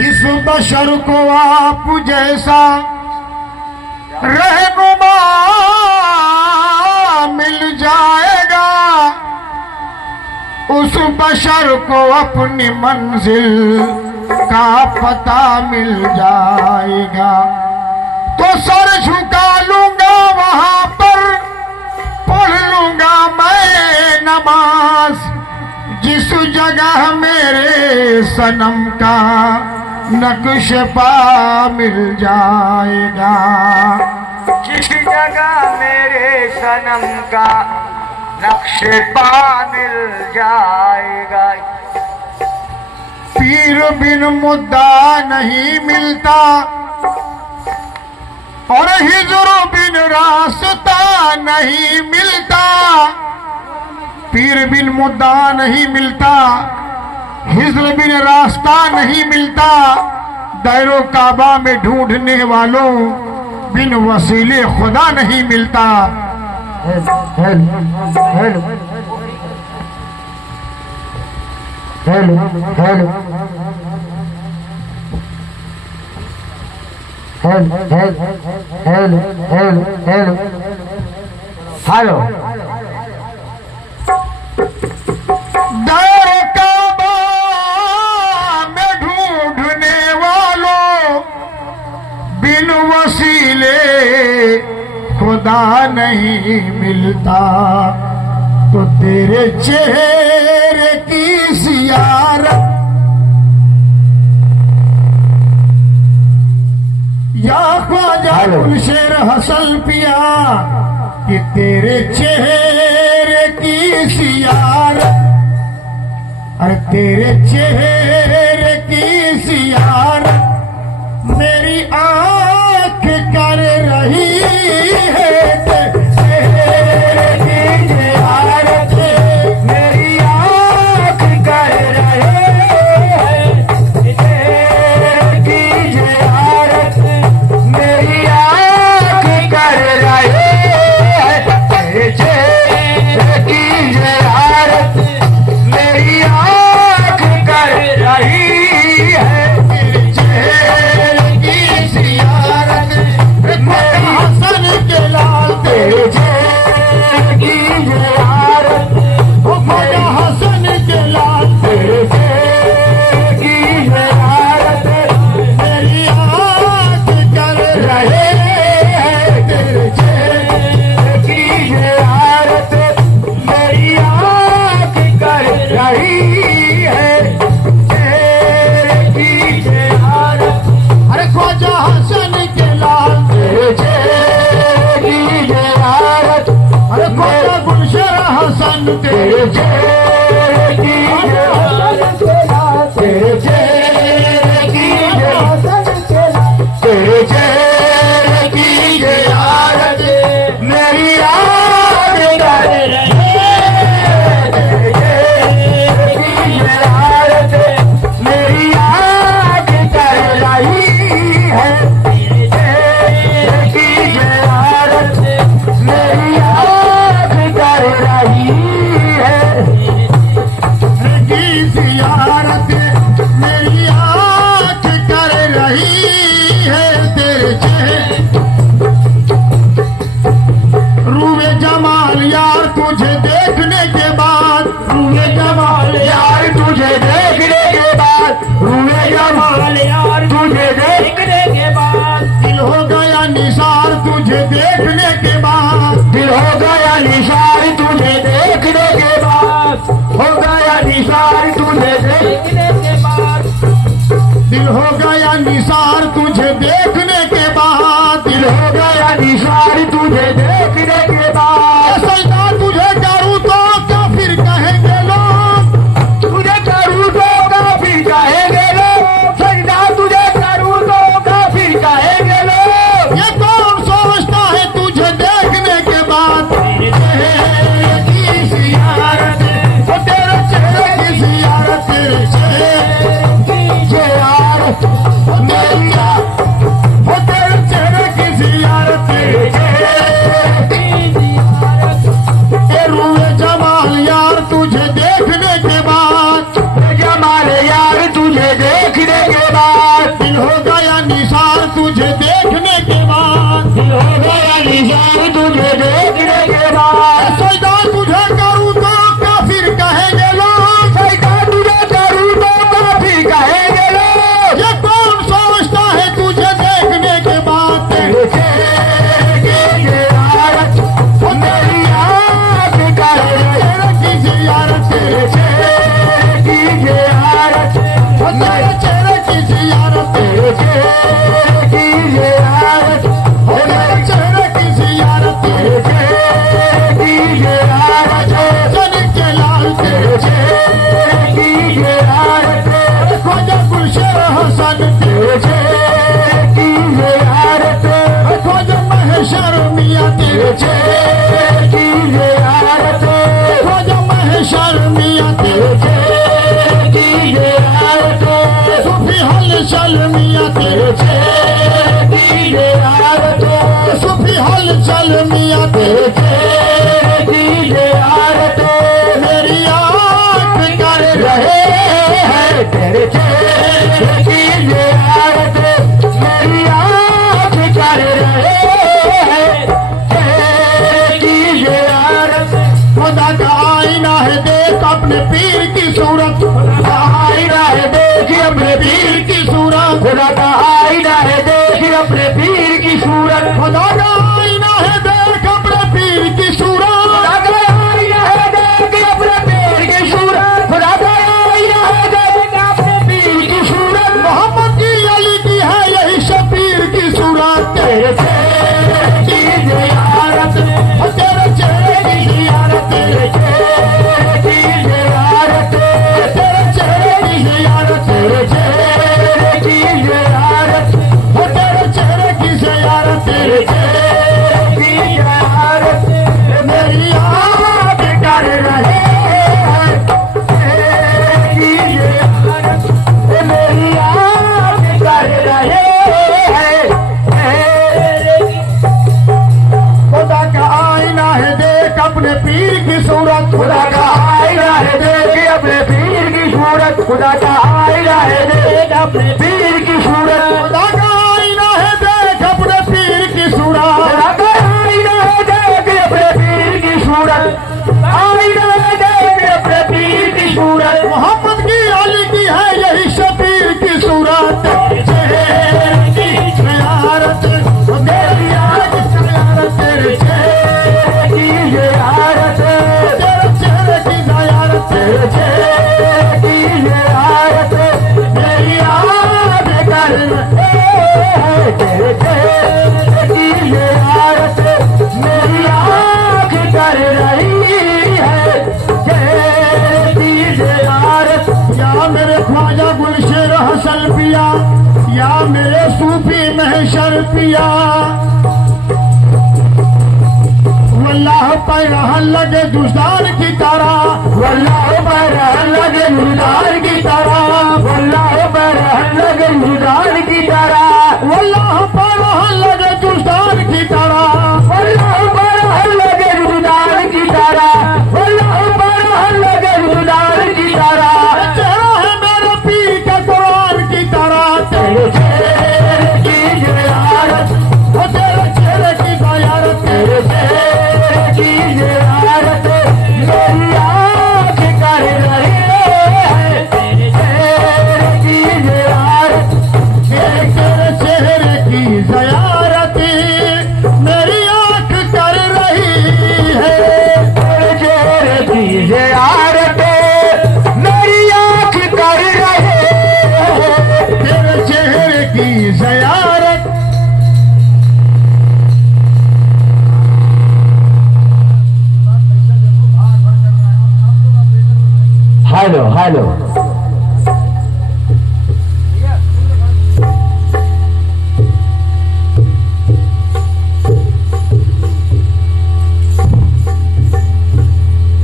जिस बशर को आप जैसा रहनुमा मिल जाएगा, उस बशर को अपनी मंजिल का पता मिल जाएगा। तो सर झुका लूंगा वहां पर, पढ़ लूंगा मैं नमाज, जिस जगह मेरे सनम का नक्श पा मिल जाएगा। जिस जगह मेरे सनम का नक्श पा मिल जाएगा। पीर बिन मुद्दा नहीं मिलता और हिजर बिन रास्ता नहीं मिलता। पीर बिन मुद्दा नहीं मिलता, हिजर बिन रास्ता नहीं मिलता। दायरो काबा में ढूंढने वालों बिन वसीले खुदा नहीं मिलता। हेलो दायरो काबा में ढूंढने वालों बिन वसीले खुदा नहीं मिलता। तो तेरे चेहरे की ज़ियारत या ख्वाजा गुलशेर हसन पिया, कि तेरे चेहरे की ज़ियारत, अरे तेरे चेहरे की ज़ियारत मेरी आँख कर रही है। चेहरे की ज़ियारत मेरी आँख कर रही है। चेहरे की ज़ियारत मेरी आँख कर रही है। तेरे चेहरे की ज़ियारत मेरी आँख कर रही है। तेरे चेहरे की ज़ियारत मेरी हसन के लाल, तेरे चेहरे की ज़ियारत ओ ख्वाजा हसन के लाल, तेरे चेहरे की ज़ियारत मेरी आँख कर रहे हैं। तेरे चेहरे की ज़ियारत मेरी आँख कर रही है। चेहरे की ज़ियारत, अरे ख्वाजा हसन के लाल, तेरे चेहरे की ज़ियारत, अरे ख्वाजा गुलशेर हसन, तेरे चेहरे की ज़ियारत, तेरे चेहरे की ज़ियारत, तेरे चेहरे की ज़ियारत मेरी आँख कर रही है। तेरे चेहरे की ज़ियारत मेरी आँख कर रही है। तेरे चेहरे की ज़ियारत मेरी आँख कर रही है। की ज़ियारत मेरी आँख कर रही है। तेरे चेहरे रूए जमाल यार तुझे देखने के बाद, रूए जमाल यार तुझे देखने के बाद, रूए जमाल यार तुझे देखने के बाद, दिल हो गया निसार तुझे देखने के बाद, दिल हो गया निसार तुझे देखने के बाद, हो गया निसार तुझे देखने के बाद, दिल हो गया निसार तुझे देखने के बाद, दिल हो गया निसार तुझे देखने के बाद। सजदा तुझे करूं तो क्या फिर कहेंगे लोग, तुझे करूं तो क्या फिर कहेंगे लोग, सजदा तुझे करूं तो क्या फिर कहेंगे लोग। ये कौन सोचता है तुझे देखने के बाद। तेरे चेहरे की ज़ियारत, तेरे चेहरे की ज़ियारत, तेरे चेहरे की ज़ियारत मेरी हो गया निसार तुझे देखने के बाद, दिल हो गया निशान तुझे देखने के बाद, सजदा तुझे करूँ तो काफिर कहेंगे लोग, सजदा तुझे करूँ तो काफिर कहेंगे लोग, ये कौन सोचता है तुझे देखने के बाद, तेरे चेहरे की ज़ियारत मेरी आँख कर तेरे की ज़ियारत, तेरे चेहरे की ज़ियारत तेरे चेहरे की ज़ियारत, तेरे चेहरे की ज़ियारत तेरे चेहरे की ज़ियारत, तेरे चेहरे की ज़ियारत जन के लाल तेरे चेहरे की ज़ियारत ख्वाजा गुलशेर हसन, तेरे चेहरे की ज़ियारत ख्वाजा महेशर मियाँ, तेरे चेहरे की ज़ियारत ख्वाजा महेशर मियाँ, तेरे चेहरे की ज़ियारत सूफी हलचल मियाँ, तेरे चेहरे की ज़ियारत सूफी हलचल मियाँ, तेरे चेहरे की ज़ियारत मेरी आँख कर रहे हैं तेरे चेहरे की ज़ियारत मेरी आँख कर रहे हैं चेहरे की ज़ियारत खुदा का आईना है देख अपने पीर की सूरत, आईना है देखिए अपने पीर पीर की सूरत, खुदा का आईना है देखिए अपने पीर की सूरत खुदा का आईना है देख अपने पीर की सूरत, खुदा का आईना है देखिए अपने पीर की सूरत खुदा का आईना है देखिए अपने पीर की सूरत मोहम्मद की अली की है यही शबीर की सूरत, तेरे चेहरे की ज़ियारत तेरे चेहरे की ज़ियारत, तेरे चेहरे की ज़ियारत तेरे चेहरे की ज़ियारत, तेरे चेहरे की ज़ियारत तेरे चेहरे की ज़ियारत, तेरे चेहरे की ज़ियारत मेरी आँख कर रहे हैं चेहरे की ज़ियारत मेरी आँख कर रहे हैं चेहरे की खुदा का आईना है देख अपने पीर की सूरत, खुदा का आईना है देखिए अपने पीर की सूरत खुदा का आईना है देख अपने पीर की सूरत खुदा का आईना है देख अपने पीर की सूरत, खुदा का आईना है देख अपने पीर की सूरत आईना है देख अपने पीर की सूरत मोहम्मद की अली की है यही शबीर की सूरत, चेहरे की ज़ियारत, मेरी आँख ज़ियारत, तेरे चेहरे की ज़ियारत चेहरे की ज़ियारत, तेरे चेहरे की ज़ियारत मेरी आँख कर रहे हैं तेरे चेहरे की ज़ियारत मेरी आँख कर रही है चेहरे की ज़ियारत या मेरे ख्वाजा गुलशेर हसन पिया, या मेरे सूफी महशर पिया, वल्लाह पर रहन लगे दुश्दार की तरह, वल्लाह पर लगे मुर्दार की तरह वल्लाह पर लगे मुर्दार की तरह वल्लाह पर रहन लगे दुश्दार की तरह, वल्लाह पर लगे मुर्दार की तरह वल्लाह पर लगे मुर्दार की तरह चेहरा है मेरे पीर का कुरान की तरह, तेरे चेहरे की ज़ियारत वो तेरे चेहरे की ज़ियारत, तेरे चेहरे की ज़ियारत मेरी आँख कर रही है तेरे चेहरे की ज़ियारत तेरे चेहरे की ज़ियारत मेरी आँख कर रही है, तेरे चेहरे की ज़ियारत मेरी आँख कर रहे हैं तेरे चेहरे की ज़ियारत। Hello hello